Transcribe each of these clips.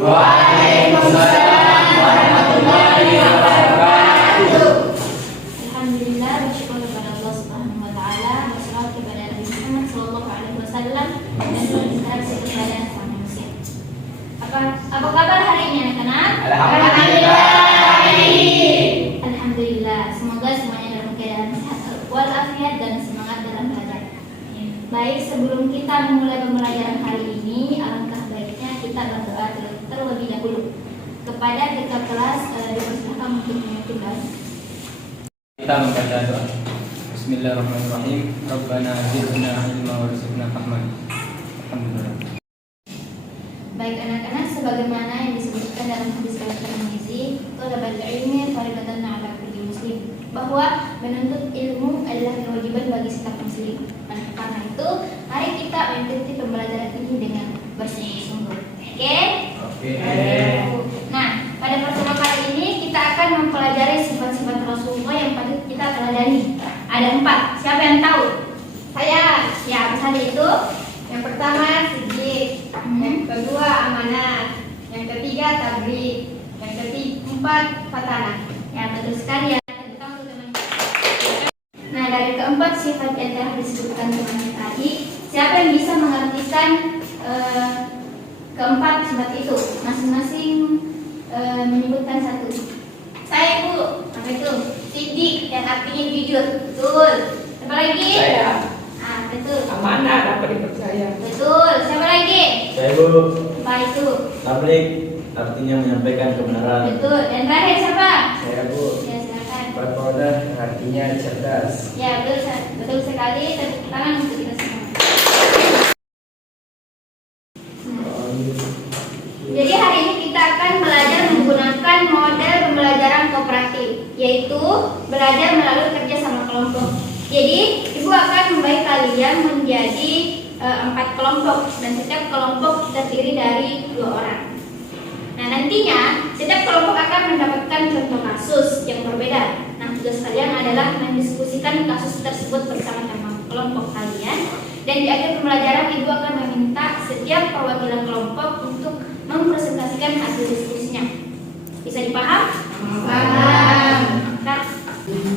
Waalaikumsalam warahmatullahi wabarakatuh. Alhamdulillah, bersyukur kepada Allah Subhanahu wa taala, wassalatu kepada Nabi Muhammad sallallahu alaihi wasallam dan seluruh kepada sang manusia. Apa kabar hari ini anak-anak? Alhamdulillah. Alhamdulillah, semoga semuanya dalam keadaan sehat walafiat dan semangat dalam belajar. Baik, sebelum kita memulai pembelajaran hari ini, alangkah baiknya kita berdoa terlebih dahulu. Kepada kakak kelas, dipersilakan untuk memimpin doa. Kita membaca doa. Bismillahirrahmanirrahim. Rabbana zidna ilma warzuqna fahman. Alhamdulillah. Baik anak-anak, sebagaimana yang disebutkan dalam hadis Tirmizi, thalabul ilmi fardhatun 'ala kulli muslim, bahwa menuntut ilmu adalah kewajiban bagi setiap muslim. Karena itu, mari kita mengikuti pembelajaran ini dengan bersungguh-sungguh. Oke? Oke. Nah, pada pertemuan kali ini kita akan mempelajari sifat-sifat Rasulullah yang patut kita teladani. Ada 4. Siapa yang tahu? Saya. Ya, apa saja itu? Yang pertama siddiq, yang kedua amanah, yang ketiga tabligh, yang keempat fatanah. Ya, betul sekali ya. Nah, dari keempat sifat yang telah disebutkan teman tadi, siapa yang bisa mengartikan keempat sifat itu? Masing-masing menyebutkan satu. Saya Bu, Apa itu? siddiq yang artinya jujur. Betul. Siapa lagi? Saya. Ah, betul. Amanah dapat dipercaya. Betul. Siapa lagi? Saya Bu, Apa itu? tablik artinya menyampaikan kebenaran. Betul. Dan terakhir siapa? Saya Bu. Ya, silakan. Berpodah artinya cerdas. Ya, betul sekali. Tepuk tangan untuk kita semua. Jadi hari ini kita akan belajar menggunakan model pembelajaran kooperatif, yaitu belajar melalui kerja sama kelompok. Jadi ibu akan membagi kalian menjadi 4 kelompok dan setiap kelompok terdiri dari 2 orang. Nah, nantinya setiap kelompok akan mendapatkan contoh kasus yang berbeda. Nah, tugas kalian adalah mendiskusikan kasus tersebut bersama teman kelompok kalian. Dan di akhir pembelajaran ibu akan meminta setiap perwakilan kelompok untuk mempresentasikan hasil diskusinya. Bisa dipaham? Paham. Nah,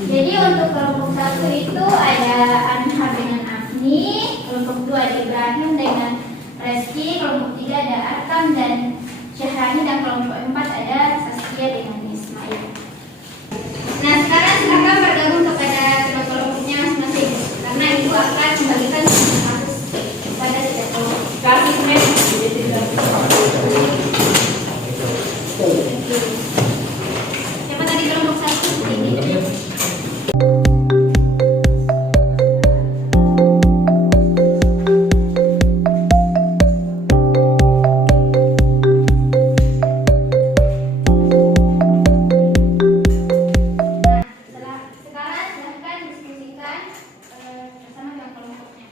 jadi untuk kelompok 1 itu ada Anhar dengan Afni, kelompok 2 ada Ibrahim dengan Reski, kelompok 3 ada Arkam dan Syahrani, dan kelompok 4 ada Saskia dengan Ismail. Nah, sekarang silakan bergabung kepada kelompoknya masing-masing, karena ibu akan membagikan kasus kepada setiap kelompok. Siapa tadi kelompok 1? Ini. Sekarang silahkan diskusikan bersama dengan kelompoknya.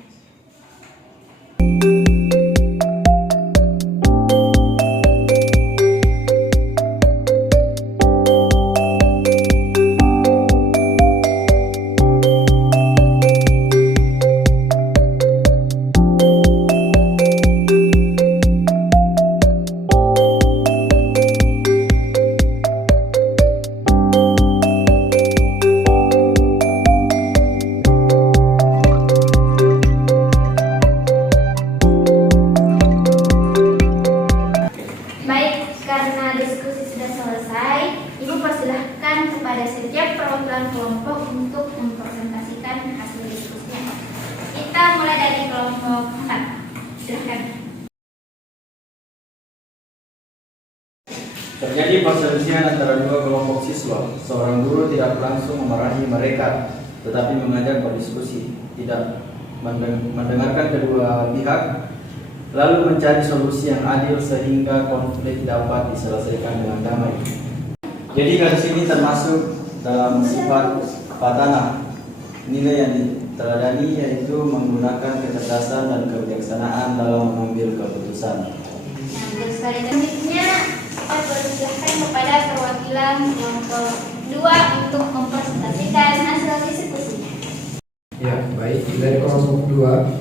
Baik, karena diskusi sudah selesai, ibu persilahkan kepada setiap perwakilan kelompok untuk mempresentasikan hasil diskusinya. Kita mulai dari kelompok 4. Silahkan. Terjadi perselisihan antara 2 kelompok siswa. Seorang guru tidak langsung memarahi mereka, tetapi mengajak berdiskusi, tidak mendengarkan kedua pihak, lalu mencari solusi yang adil sehingga konflik dapat diselesaikan dengan damai. Jadi kasus ini termasuk dalam sifat fatanah. Nilai yang diteladani yaitu menggunakan kecerdasan dan kebijaksanaan dalam mengambil keputusan. Nah, terus selanjutnya kita persilahkan kepada perwakilan kelompok 2 untuk mempresentasikan hasil diskusinya. Ya, baik. Dari kelompok 2,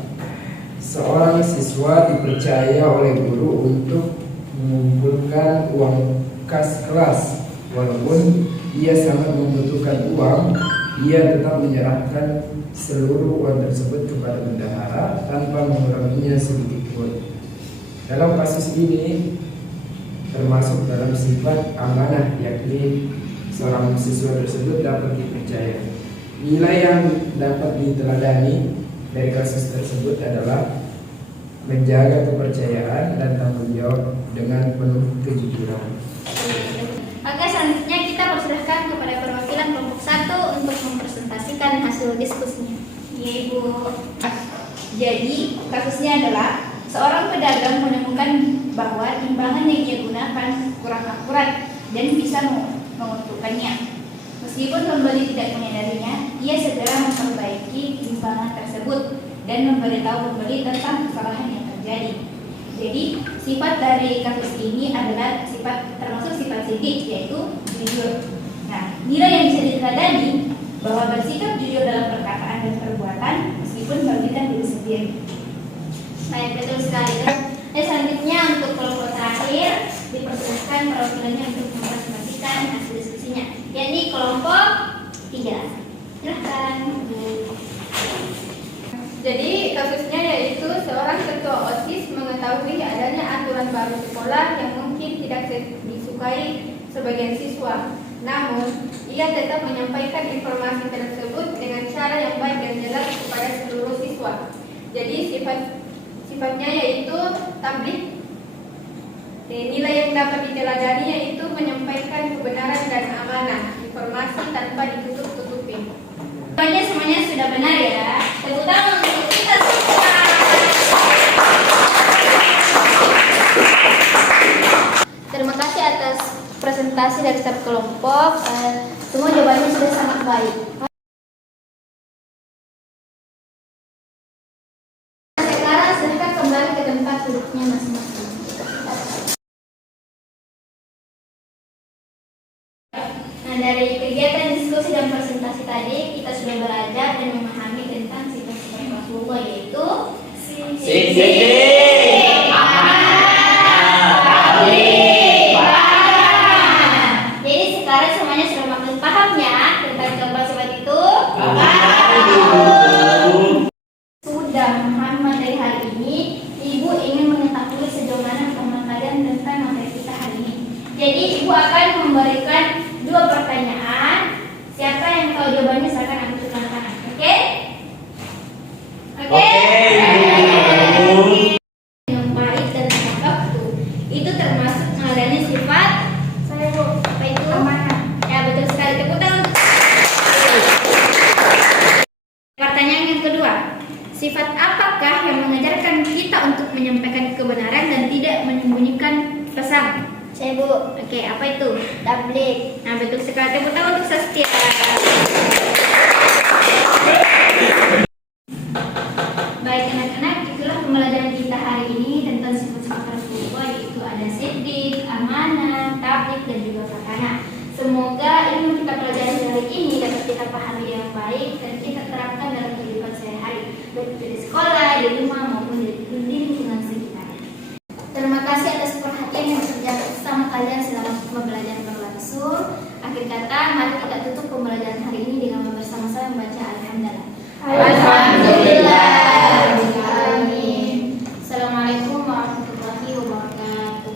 seorang siswa dipercaya oleh guru untuk mengumpulkan uang kas kelas. Walaupun ia sangat membutuhkan uang, ia tetap menyerahkan seluruh uang tersebut kepada bendahara tanpa menguranginya sedikit pun. Dalam kasus ini termasuk dalam sifat amanah, yakni seorang siswa tersebut dapat dipercaya. Nilai yang dapat diteladani dari kasus tersebut adalah menjaga kepercayaan dan tanggung jawab dengan penuh kejujuran. Oke, selanjutnya kita persilahkan kepada perwakilan kelompok 1 untuk mempresentasikan hasil diskusinya. Iya Ibu. Jadi kasusnya adalah seorang pedagang menemukan bahwa timbangan yang ia gunakan kurang akurat dan bisa menguntungkannya. Meskipun pembeli tidak menyadarinya, ia segera memperbaiki timbangan tersebut dan memberitahu pembeli tentang kesalahan yang terjadi. Jadi sifat dari kasus ini adalah termasuk sifat sidik, yaitu jujur. Nah, nilai yang bisa diteladani bahwa bersikap jujur dalam perkataan dan perbuatan meskipun merugikan diri sendiri. Baik, betul sekali. Dan selanjutnya untuk kelompok terakhir dipersilahkan perwakilannya untuk mempresentasikan hasil diskusinya, yakni kelompok 3. Silahkan. Jadi kasusnya yaitu seorang ketua OSIS mengetahui adanya aturan baru sekolah yang mungkin tidak disukai sebagian siswa. Namun, ia tetap menyampaikan informasi tersebut dengan cara yang baik dan jelas kepada seluruh siswa. Jadi sifatnya yaitu tabligh. Nilai yang dapat diteladani yaitu menyampaikan kebenaran dan amanah, informasi tanpa ditutup-tutupi. Semuanya sudah benar ya. Tepuk tangan untuk kita semua. Terima kasih atas presentasi dari setiap kelompok. Semua jawabannya sudah sangat baik. Sekarang silahkan kembali ke tempat duduknya masing-masing. Nah, dari kegiatan diskusi dan presentasi tadi kita sudah belajar dan memahami tentang sifat-sifat Rasulullah, yaitu Jadi sekarang semuanya sudah makin paham ya tentang keempat sifat itu? Sudah memahami materi hari ini, Ibu ingin mengetahui sejauh mana pemahaman kalian tentang materi kita hari ini. Jadi Ibu akan memberikan 2 pertanyaan. Siapa yang tahu jawabannya silakan angkat tangan kanan. Oke? Oke? Yang baik dan tepat waktu itu termasuk meladani sifat apa itu? Amanah. Ya, betul sekali. Tepuk tangan. Pertanyaan yang kedua, sifat apakah yang mengajarkan kita untuk menyampaikan kebenaran dan tidak menyembunyikan pesan? Saya Bu. Oke, apa itu? Tabligh. Nah, betul sekali. Tepuk tangan untuk Sastia. Baik anak-anak, itulah pembelajaran kita hari ini tentang sifat-sifat Rasulullah, yaitu ada siddiq, amanah, tabligh, dan juga fakana. Semoga ilmu kita pelajari hari ini dapat kita pahami dengan baik dan kita terapkan dalam kehidupan sehari-hari, baik di sekolah, di rumah maupun di lingkungan sekitar. Terima kasih atas perhatian yang terjadi bersama kalian selama pembelajaran berlangsung. Akhir kata, mari kita tutup pembelajaran hari ini dengan bersama-sama membaca Alhamdulillah. Alhamdulillah. Amin. Assalamualaikum warahmatullahi wabarakatuh.